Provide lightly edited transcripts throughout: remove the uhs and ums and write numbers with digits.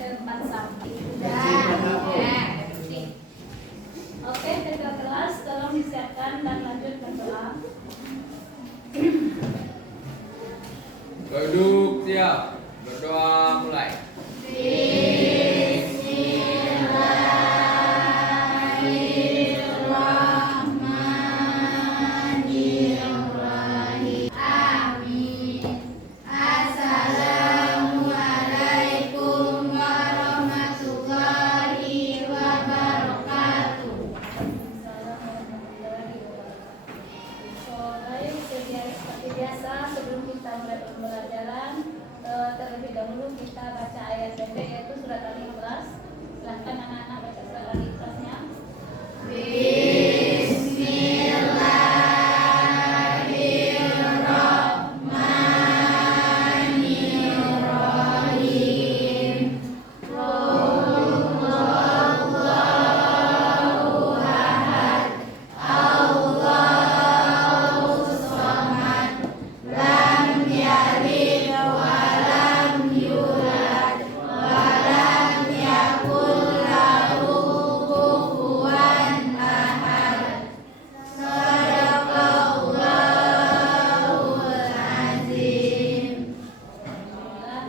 keempat samping. Ya, oke, ketua kelas tolong disiapkan dan lanjut berdoa. Duduk siap. Berdoa mulai. Sebelum kita mulai pembelajaran, terlebih dahulu kita baca ayat pendek yaitu surat Al-Ikhlas. Silahkan anak-anak baca surat Al-Ikhlasnya.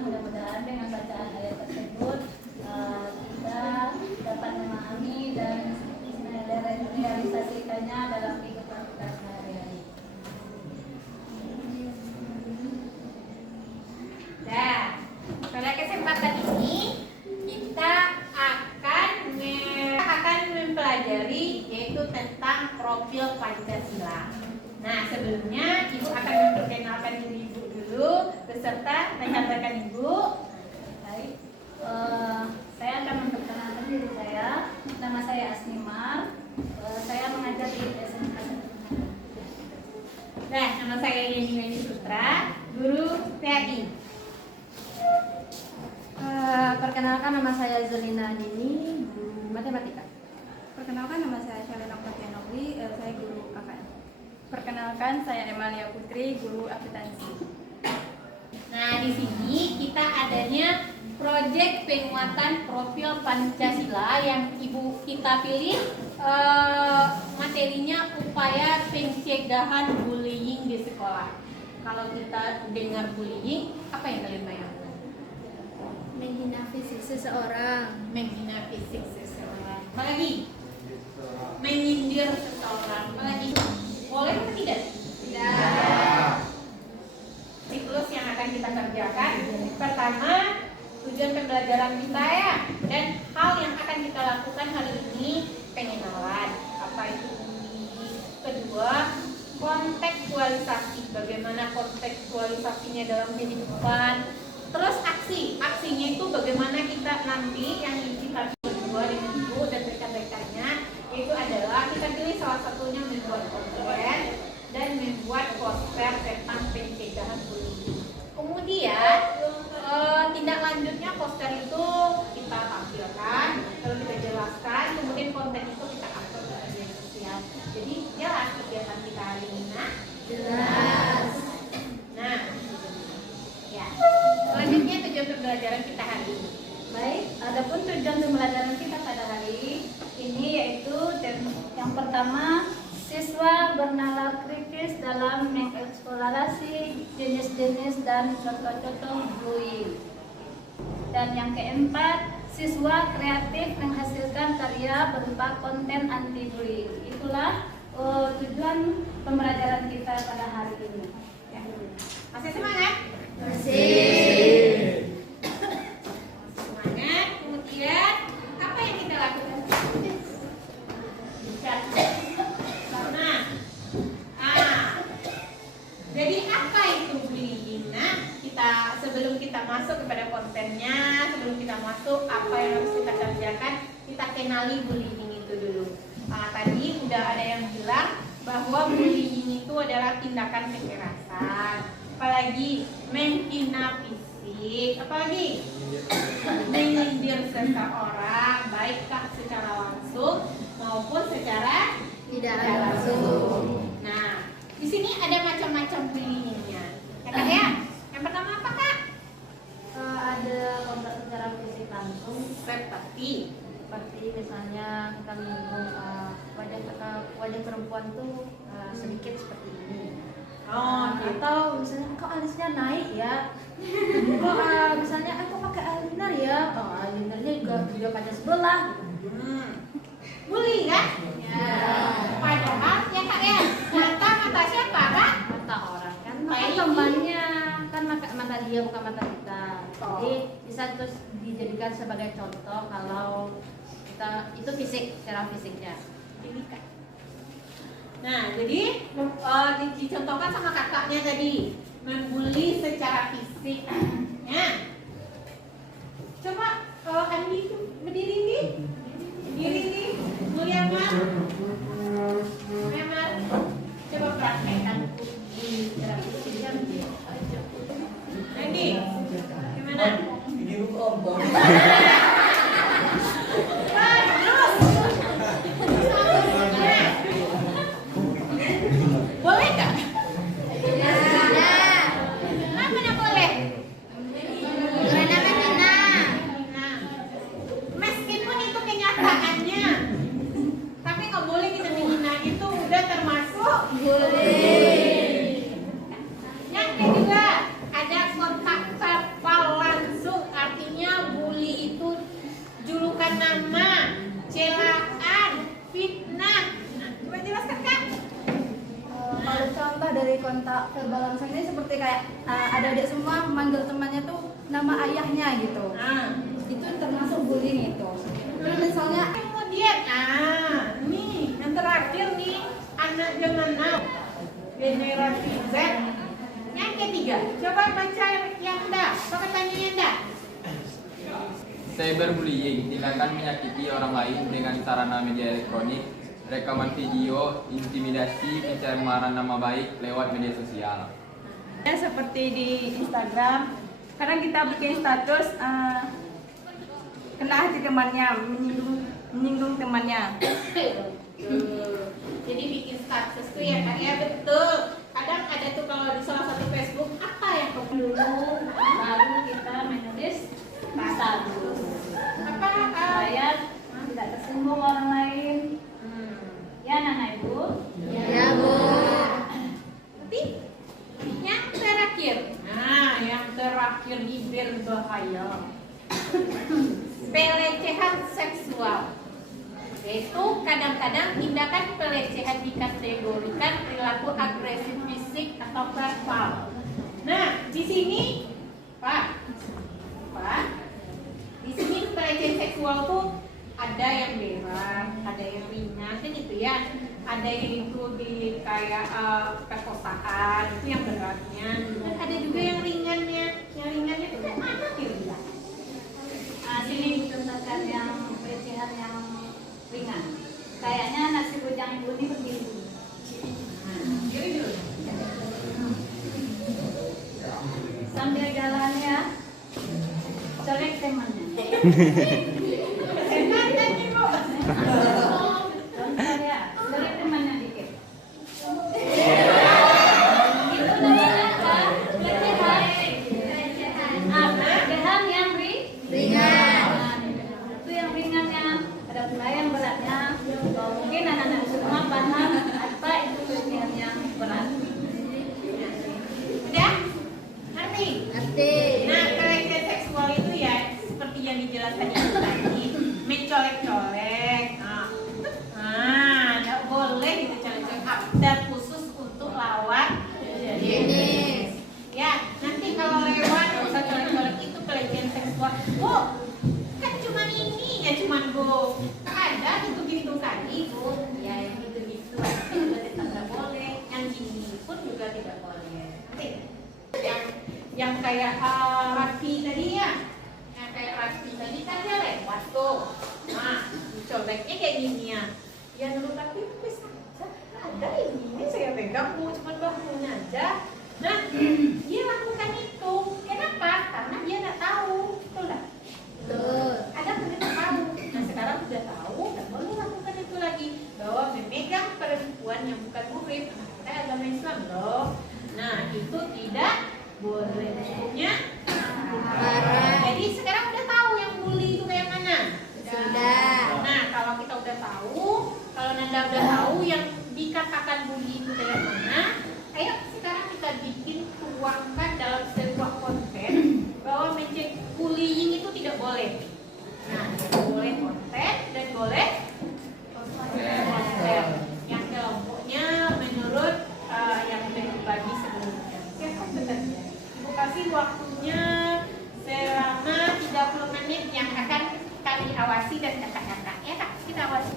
Mudah-mudahan dengan bacaan ayat tersebut kita dapat memahami dan merealisasikannya dalam kehidupan kita sehari-hari. Nah, pada kesempatan ini kita akan mempelajari yaitu tentang profil Pancasila. Nah, sebelumnya Ibu akan memperkenalkan diri Ibu dulu beserta rekan-rekan Ibu. Baik, saya akan memperkenalkan diri saya. Nama saya Asnimar. Saya mengajar di SMK. Nah, nama saya Yeni Sutra, guru PAI. Perkenalkan, nama saya Zelina Dini, guru matematika. Perkenalkan, nama saya Shalina Oktavianogli, saya guru KKN. Perkenalkan, saya Emalia Putri, guru akuntansi. Nah, di sini kita adanya proyek penguatan profil Pancasila yang Ibu kita pilih materinya upaya pencegahan bullying di sekolah. Kalau kita dengar bullying, apa yang kalian bayangkan? Menghina fisik seseorang. Menghina fisik seseorang. Apalagi? Menyindir seseorang. Apalagi? Boleh atau tidak? Tidak. Siklus yang akan kita kerjakan. Pertama, tujuan pembelajaran kita ya, dan hal yang akan kita lakukan hari ini pengenalan apa itu bullying. Kedua, kontekstualisasi, bagaimana kontekstualisasinya dalam kehidupan. Terus aksinya itu bagaimana kita nanti yang kita berdua dengan Ibu dan rekan-rekannya, itu adalah kita pilih salah satunya membuat konten dan membuat poster tentang pencegahan bullying. Kemudian tindak lanjutnya poster itu kita tampilkan, lalu kita jelaskan, kemudian konten itu kita upload ke media sosial. Jadi jelas kegiatan kita hari ini, jelas. Nah, ya. Selanjutnya tujuan pembelajaran kita hari ini. Baik, adapun tujuan pembelajaran kita pada hari ini yaitu yang pertama, siswa bernalar kritis dalam mengeksplorasi jenis-jenis dan contoh-contoh bullying. Dan yang keempat, siswa kreatif menghasilkan karya berupa konten anti bullying. Itulah tujuan pembelajaran kita pada hari ini. Ya. Masih semangat? Masih. Semangat. Kemudian apa yang kita lakukan? Jadi apa itu bullying? Nah, sebelum kita masuk kepada kontennya, sebelum kita masuk apa yang harus kita kerjakan, kita kenali bullying itu dulu. Tadi udah ada yang bilang bahwa bullying itu adalah tindakan kekerasan, apalagi menghina fisik, apalagi menyindir seseorang, baiklah secara langsung maupun secara Tidak langsung. Nah, di sini ada macam-macam bullyingnya. Ya Kak ya? Yang pertama apa Kak? Ada kontak secara fisik langsung. Seperti misalnya kita menyinggung wajah perempuan tuh sedikit seperti ini. Atau misalnya kok alisnya naik ya. Kok misalnya aku pakai eyeliner ya. Eyelinernya juga pada sebelah. Bully kan? Ya. Padahal ya kak ya, mata siapa kak? Mata orang kan Baik. temannya kan mata dia bukan mata kita. Oh. Jadi bisa terus dijadikan sebagai contoh kalau kita itu fisik, secara fisiknya. Ini kak. Nah jadi dicontohkan sama kakaknya tadi, membuli secara fisik. Ya. Coba Andi berdiri nih. Berdiri nih. Mulyamar. Mulyamar. Coba praktekkan secara fisik. Andi, gimana? Boleh nggak? Kenapa nggak boleh? Nah, meskipun itu kenyataannya, tapi nggak boleh kita menghina itu udah termasuk yang kedua ada kontak verbal langsung, artinya bully itu julukan nama, celaan, fitnah. Nah, coba jelaskan kak. Kalau contoh dari kontak verbal langsung ini seperti kayak adik-adik semua memanggil temannya tuh nama ayahnya gitu. Itu termasuk bullying itu. Terus misalnya Kemudian, nih yang terakhir nih anak zaman now, generasi Z. Yang ketiga, coba baca yang dah, coba tanya yang dah. Cyberbullying, tindakan menyakiti orang lain dengan sarana media elektronik, rekaman video, intimidasi, pencemaran nama baik lewat media sosial. Ya, seperti di Instagram, kadang kita bikin status kena hati temannya, menyinggung temannya. Jadi bikin status tuh ya kak ya, betul. Kadang ada tuh kalau di salah satu Facebook apa yang kamu Dulu baru kita menulis status apa supaya tidak tersinggung orang lain. Ya Nana Ibu. Ya, Bu. Tapi yang terakhir, nah yang terakhir di berbahaya, pelecehan seksual. Yaitu kadang-kadang tindakan pelecehan dikategorikan perilaku agresif fisik atau verbal. Nah, di sini, Pak, di sini pelecehan seksual tuh ada yang berat, ada yang ringan, kan gitu ya. Ada yang itu di kayak perkosaan, itu yang beratnya. Dan ada juga yang ringannya. Yang ringannya itu kan anak ya. Sini dicontohkan yang pelecehan yang ringan. Kayaknya nasi bujang ibu ini begini. Jadi dulu. Sambil jalan ya, colek temannya. Hebat kan Ibu? Contoh ya, colek temannya dikit. Itu namanya apa? Pelecehan. Pelecehan yang ringan. Itu yang ringannya. Ada pula yang beratnya. Mungkin anak-anak semua paham apa itu pelecehan yang berat. Udah? Ngerti? Ngerti. Nah, pelecehan seksual itu ya seperti yang dijelaskan itu tadi, mencolek-colek. Nggak boleh gitu colek-colek. Ada khusus untuk lawan jenis. Ya, nanti kalau lewat nggak usah colek-colek, itu pelecehan seksual. Bu, kan cuma ini ya, cuma Bu. Ada gitu-gitu kali Bu. Ya, yang gitu-gitu juga tetap nggak boleh. Yang gini pun juga tidak boleh. Nanti yang kayak Raffi tadi ya, yang kayak Raffi tadi kan dia lewat tuh. Nah, coleknya kayak gini ya. Ya menurut Raffi bisa ada ini saya pegang Bu, cuma bahunya aja. Nah, dia lakukan itu. Kenapa? Karena dia nggak tahu, betul nggak? Betul. Ada pun tidak tahu. Nah, sekarang sudah tahu, nggak boleh lakukan itu lagi. Bahwa memegang perempuan yang bukan muhrim, kita agama Islam loh. Nah, itu tidak boleh hukumnya. Jadi sekarang udah tahu yang bully itu kayak mana. Anda udah tahu yang dikatakan bully itu dari mana, ayo sekarang kita bikin tuangkan dalam sebuah konten bahwa bullying itu tidak boleh. Nah, boleh konten dan boleh konten yang kelompoknya menurut yang sudah dibagi sebelumnya. Siapa bekerja? Ibu kasih waktunya selama 30 menit yang akan kami awasi dan kata-kata. Ya Kak, kita awasi.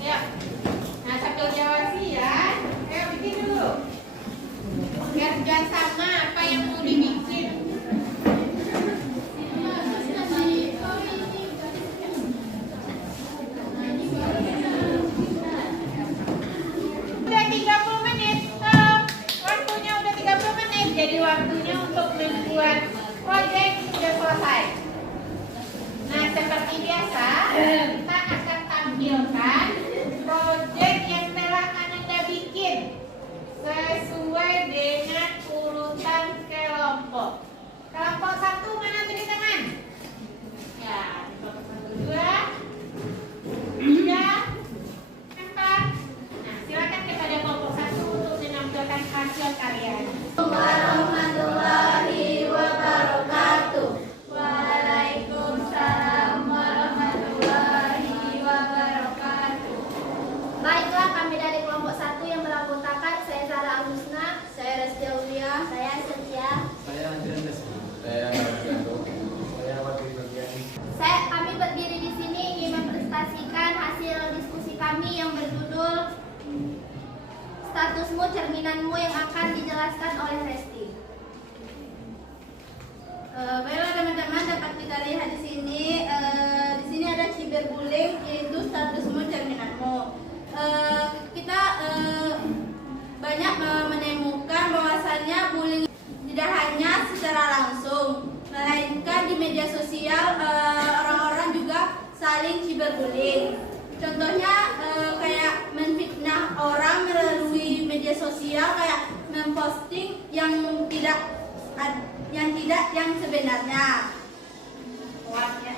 Ya. Nah, sambil diawasi ya. Ayo bikin dulu. Kerja sama apa yang mau dibikin. Udah 30 menit. Waktunya udah 30 menit. Jadi waktunya untuk membuat proyek sudah selesai. Nah, seperti biasa, kita akan tampilkan proyek yang telah Anda bikin sesuai dengan urutan kelompok. Kelompok 1 mana tuh di tangan? Ya, kelompok 1, 2, 3, 4. Nah, silakan kepada kelompok 1 untuk menampilkan hasil kalian. Warahmatullahi wabarakatuh. Waalaikumsalam warahmatullahi wabarakatuh. Baiklah, kami dari kelompok 1 yang beranggotakan saya Sarah Al-Husna, saya Resti Aulia, saya Setia, Saya Andrian Reski. Saya Nardianto. Saya Wakil Bagiani. kami berdiri di sini ingin mempresentasikan hasil diskusi kami yang berjudul Statusmu Cerminanmu yang akan dijelaskan oleh Resti. Baiklah teman-teman, dapat kita lihat di sini. Di sini ada cyberbullying, yaitu statusmu cerminanmu. Kita banyak menemukan bahwasannya bullying tidak hanya secara langsung, melainkan di media sosial orang-orang juga saling cyberbullying. Contohnya kayak menfitnah orang melalui media sosial, kayak memposting yang sebenarnya. Kuatnya.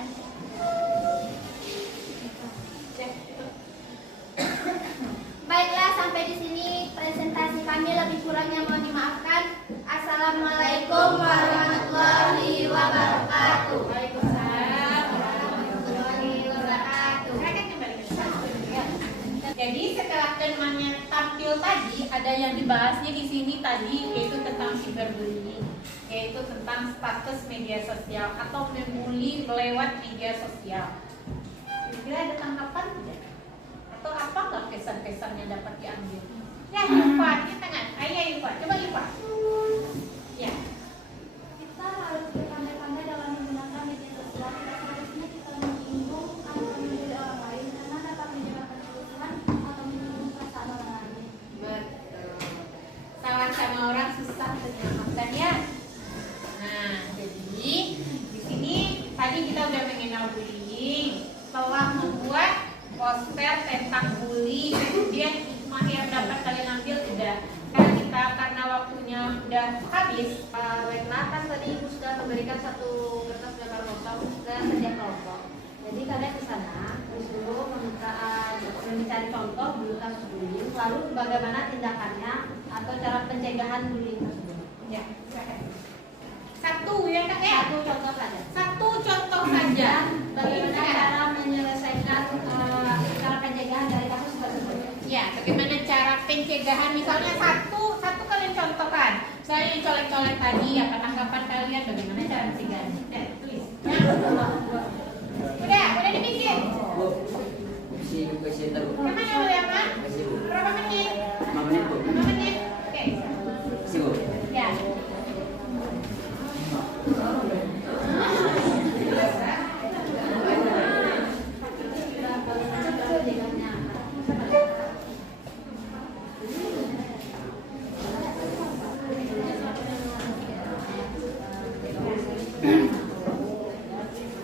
Baiklah, sampai di sini presentasi kami, lebih kurangnya mohon dimaafkan. Assalamualaikum warahmatullahi wabarakatuh. Waalaikumsalam. Warahmatullahi wabarakatuh. Silakan kembali ke sana. Jadi setelah temannya tampil tadi, ada yang dibahasnya di sini tadi, yaitu tentang cyberbullying, yaitu tentang status media sosial atau membuli lewat media sosial. Kira-kira ada tanggapan tidak? Atau apa nggak kesan-kesan yang dapat diambil? Ya, Yupa, ini tangan. Ayo Yupa, coba Yupa. Ya. Kita harus berpandai-pandai dalam menggunakan media sosial. Tidak seharusnya kita menyinggung atau membuli orang lain karena dapat menyebabkan kerusuhan atau menyinggung perasaan orang lain. Betul. Salah sama orang susah menyelamatkan ya. Nah, jadi di sini tadi kita udah mengenal bullying, telah membuat poster tentang bullying, kemudian hikmah yang dapat kalian ambil sudah. Karena waktunya udah habis. Baiklah, kan tadi Ibu sudah memberikan satu kertas gambar potong ke setiap kelompok. Jadi kalian ke sana disuruh mencari contoh dulu kasus bullying, lalu bagaimana tindakannya atau cara pencegahan bullying tersebut. Ya, silakan. Satu ya Kak ya. Satu contoh saja. Satu contoh saja. Bagaimana cara menyelesaikan cara pencegahan dari kasus tersebut. Ya, bagaimana cara pencegahan? Misalnya satu kalian contohkan. Saya yang colek-colek tadi, apa tanggapan kalian? Bagaimana cara pencegahan? Tulis. Udah dibikin. Kemana dulu ya Pak? Berapa menit? 5 menit. Oke. Ya.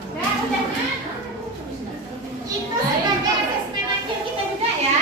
Nah, udah kan? Itu sebagai asesmen akhir kita juga ya.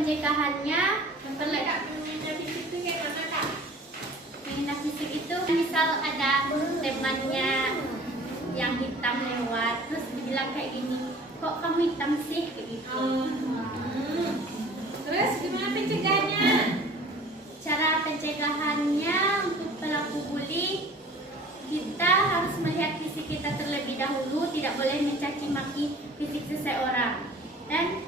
pencegahannya menghina fisik itu kayak mana Kak? menghina fisik itu misal ada temannya yang hitam lewat terus dibilang kayak gini, kok kamu hitam sih kayak gitu. Terus gimana pencegahannya? Cara pencegahannya untuk pelaku bully, kita harus melihat fisik kita terlebih dahulu, tidak boleh mencaci maki fisik seseorang. Dan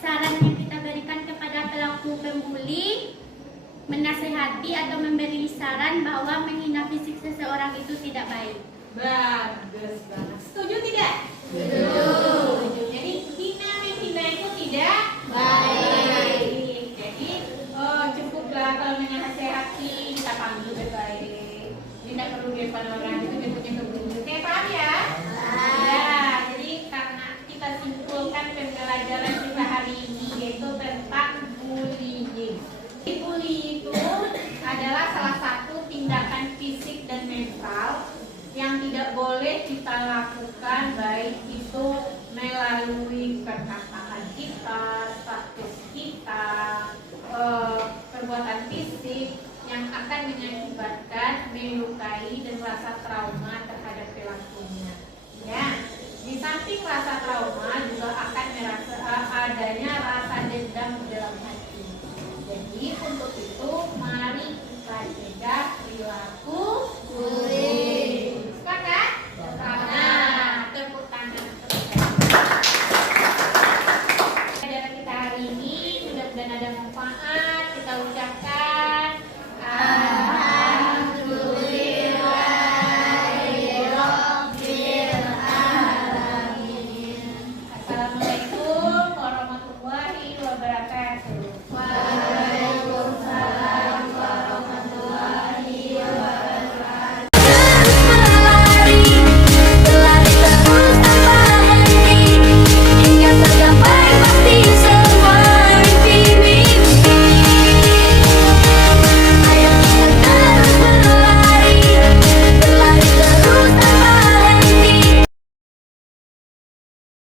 saran yang kita berikan kepada pelaku pembuli, menasehati atau memberi saran bahwa menghina fisik seseorang itu tidak baik. Bagus banget. Setuju tidak? Setuju. Jadi menghina itu tidak baik. Jadi cukuplah kalau menasehati kita panggil baik. Tidak perlu di depan orang itu dia punya keburu. Oke, paham ya? Ya. Jadi karena kita simpulkan pembelajaran kita hari ini yaitu tentang bullying. Bullying itu adalah salah satu tindakan fisik dan mental yang tidak boleh kita lakukan, baik itu melalui perkataan kita, status kita, perbuatan fisik yang akan mengakibatkan melukai dan rasa trauma terhadap pelakunya. Ya, di samping rasa trauma